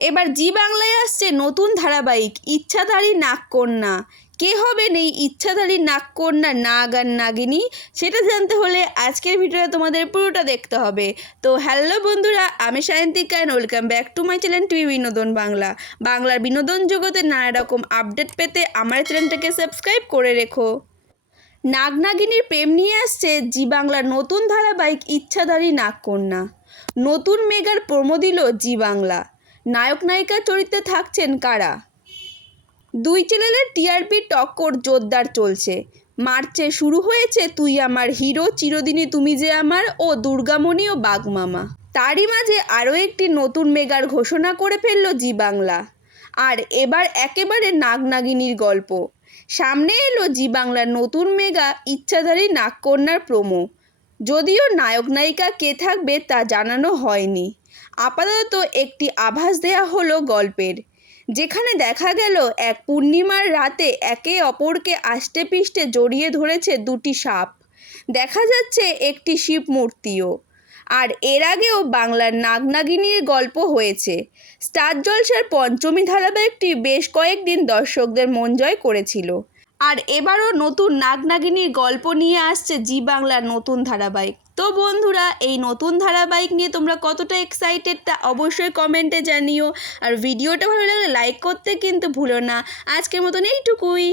এবার জি বাংলায় আসছে নতুন ধারাবাহিক, ইচ্ছাধারী নাগকন্যা। কে হবেন এই ইচ্ছাধারী নাগকন্যা নাগ আর নাগিনী? সেটা জানতে হলে আজকের ভিডিওটা তোমাদের পুরোটা দেখতে হবে। তো হ্যালো বন্ধুরা, আমি Sayantika and welcome back to my channel TV Binodon Bangla. বাংলার বিনোদন জগতে নানা রকম আপডেট পেতে আমার চ্যানেলটাকে সাবস্ক্রাইব করে রেখো। নাগনাগিনীর প্রেম নিয়ে আসছে জি বাংলার নতুন ধারাবাহিক ইচ্ছাধারী নাগকন্যা। নতুন মেগার প্রমো দিল জি বাংলা। নায়ক নায়িকার চরিত্রে থাকছেন কারা? দুই চ্যানেলের টিআরপি টক্কর জোরদার চলছে। মার্চে শুরু হয়েছে তুই আমার হিরো, চিরদিনই তুমি যে আমার, ও দুর্গামণি ও বাগমামা। তারই মাঝে আরও একটি নতুন মেগার ঘোষণা করে ফেলল জি বাংলা। আর এবার একেবারে নাগনাগিনীর গল্প। সামনে এলো জি বাংলার নতুন মেগা ইচ্ছাধারী নাগকন্যার প্রোমো। যদিও নায়ক নায়িকা কে থাকবে তা জানানো হয়নি। আপাতত একটি আভাস দেয়া হলো গল্পের, যেখানে দেখা গেল এক পূর্ণিমার রাতে একে অপরকে আষ্টে পিষ্টে জড়িয়ে ধরেছে দুটি সাপ। দেখা যাচ্ছে একটি শিব মূর্তিও। আর এর আগেও বাংলার নাগনাগিনীর গল্প হয়েছে। স্টার জলসার পঞ্চমী ধারাবাহিকটি বেশ কয়েকদিন দর্শকদের মন জয় করেছিল। আর এবারও নতুন নাগনাগিনীর গল্প নিয়ে আসছে জি বাংলার নতুন ধারাবাহিক। তো বন্ধুরা, এই নতুন ধারাবাহিক নিয়ে তোমরা কতটা এক্সাইটেড তা অবশ্যই কমেন্টে জানিও। আর ভিডিওটা ভালো লাগলে লাইক করতে কিন্তু ভুলো না। আজকের মতন এইটুকুই।